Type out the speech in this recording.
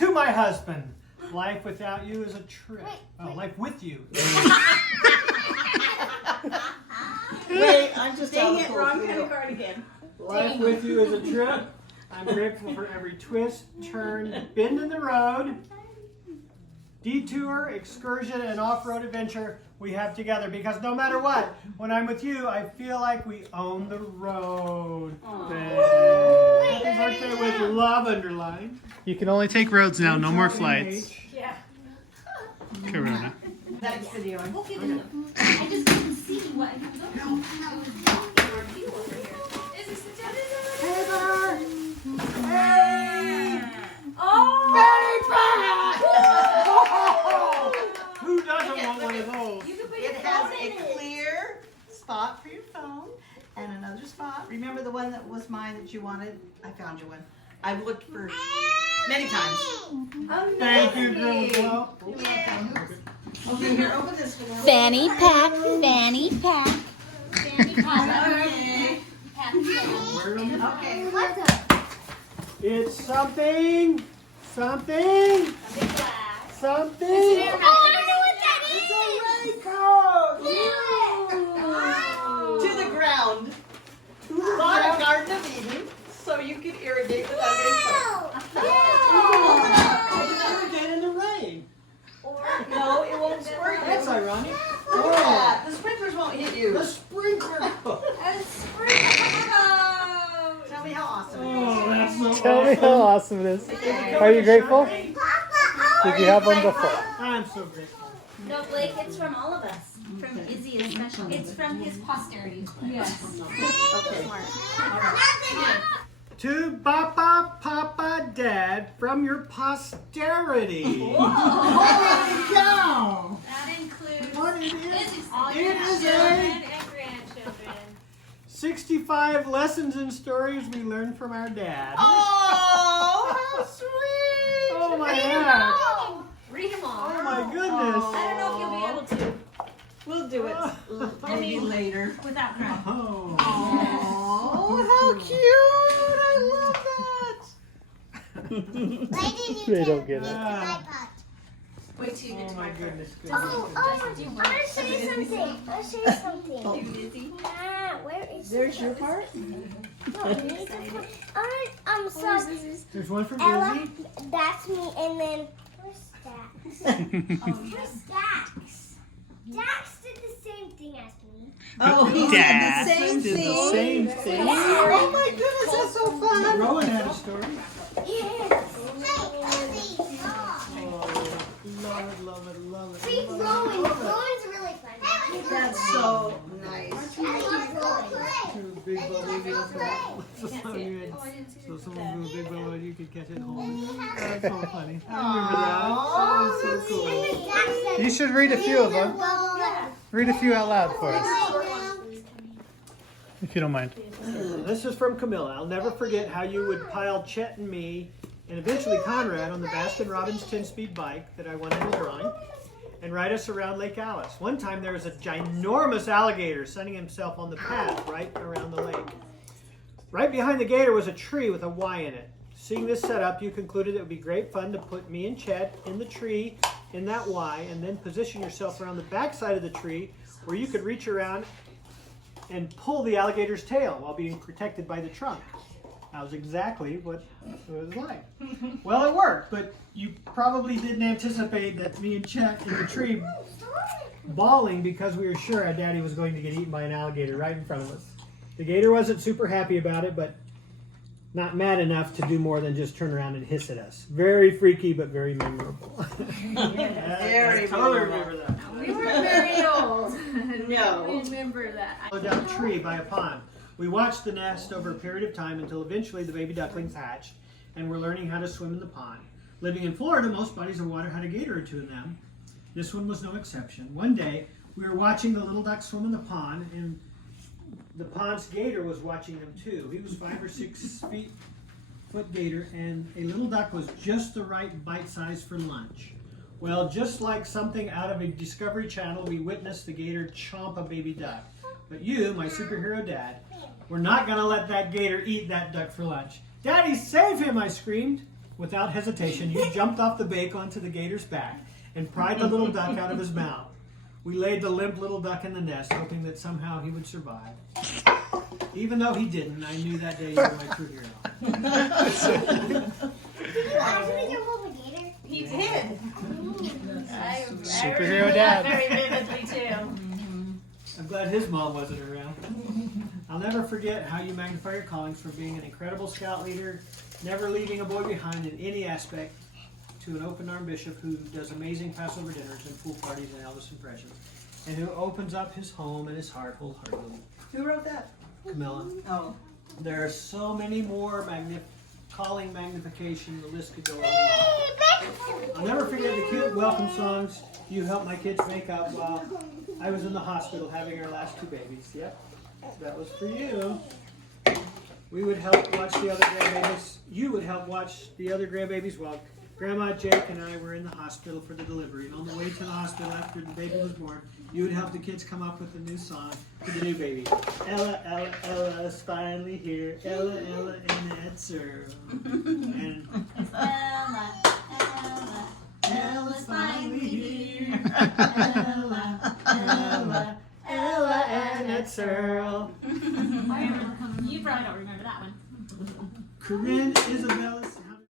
To my husband, life without you is a trip. Oh, life with you. Wait, I'm just Dang out it, of wrong kind of card again. Life with you is a trip. I'm grateful for every twist, turn, bend in the road, detour, excursion, and off-road adventure we have together. Because no matter what, when I'm with you, I feel like we own the road. Happy birthday with love underlined. You can only take roads now, no more flights. Yeah. Corona. That's video. I just couldn't see what it was over. Is this the Hey! Oh! Who doesn't want one of those? You can put It your has phone a in it. clear spot for your phone and another spot. Remember the one that was mine that you wanted? I found you one. I've looked for many times. Thank you, girl. Yeah. Okay, here, open this one. Fanny pack, fanny pack. Sandy Papa. Okay. Okay. It's something. Something. Something. Oh, I don't know what that To the ground. Not a Garden of Eden, so you can irrigate without getting soaked. Irrigate in the rain. No, it won't squirt you. That's ironic. Look at that. The sprinklers won't hit you. The sprinkler. Tell me how awesome it is. Oh, that's so Tell me how awesome it is. Are you grateful? Did you have one before? I'm so grateful. No, Blake, it's from all of us. From Izzy especially. It's from his posterity. Yes. Okay. To Papa, Papa, Dad, from your posterity. Holy cow! That includes What it is? all It your is children a and grandchildren. 65 lessons and stories we learned from our dad. Oh, how sweet! Oh my gosh. Read them all. Oh my goodness. I don't know if you'll be able to We'll do it maybe later. without crying. Oh. Oh, how cute! I love that. They don't get it. Ah. Wait till you get Oh to my goodness. I'm gonna show you something. I'll show you something. Where is There's your part. so There's one from Ella, Izzy. that's me, and then where's Dax? Where's Dax? Dax did the same thing as me. Oh, he Dad did the same Did the thing. same thing. Oh my goodness, that's so fun. Rowan had a story. Yes. Love it, love it, love it. Keep rolling. Rolling's really fun. That's so nice. Two big bubbles. So someone blew a big bubble and you could catch it home. That's so funny. I remember that. That was so cool. You should read a few of them. Read a few out loud for us, if you don't mind. This is from Camilla. I'll never forget how you would pile Chet and me, and eventually Conrad, on the Baskin-Robbins 10-speed bike that I won in the drawing, and ride us around Lake Alice. One time there was a ginormous alligator sunning himself on the path right around the lake. Right behind the gator was a tree with a Y in it. Seeing this setup, you concluded it would be great fun to put me and Chet in the tree in that Y, and then position yourself around the back side of the tree where you could reach around and pull the alligator's tail while being protected by the trunk. That was exactly what it was like. Well, it worked, but you probably didn't anticipate that me and Chet in the tree bawling because we were sure our daddy was going to get eaten by an alligator right in front of us. The gator wasn't super happy about it, but not mad enough to do more than just turn around and hiss at us. Very freaky, but very memorable. Very I totally memorable. remember that. We weren't very old. No. Remember that. Down a tree by a pond. We watched the nest over a period of time until eventually the baby ducklings hatched and were learning how to swim in the pond. Living in Florida, most bodies of water had a gator or two in them. This one was no exception. One day, we were watching the little ducks swim in the pond, and the pond's gator was watching them too. He was 5 or 6 foot gator, and a little duck was just the right bite size for lunch. Well, just like something out of a Discovery Channel, we witnessed the gator chomp a baby duck. But you, my superhero dad, were not going to let that gator eat that duck for lunch. Daddy, save him, I screamed. without hesitation, you jumped off the bake onto the gator's back and pried the little duck out of his mouth. We laid the limp little duck in the nest, hoping that somehow he would survive. Even though he didn't, I knew that day you were my true hero. Did you actually jump off a gator? He did. I Superhero remember dad. that very vividly too. I'm glad his mom wasn't around. I'll never forget how you magnify your callings from being an incredible scout leader, never leaving a boy behind in any aspect, to an open-armed bishop who does amazing Passover dinners and pool parties and Elvis impressions, and who opens up his home and his heart wholeheartedly. Who wrote that? Camilla. Oh. There are so many more calling magnification, the list could go on and on. I'll never forget the cute welcome songs you helped my kids make up while I was in the hospital having our last 2 babies. Yep, that was for you. We would help watch the other grandbabies. You would help watch the other grandbabies while Grandma, Jake, and I were in the hospital for the delivery. And on the way to the hospital after the baby was born, you would help the kids come up with a new song for the new baby. Ella, Ella, Ella's finally here. Ella, Ella, and that's her. And Ella, Ella, Ella's finally here. Ella, Ella, Ella, and that's Earl. You probably don't remember that one. Corinne, Isabella.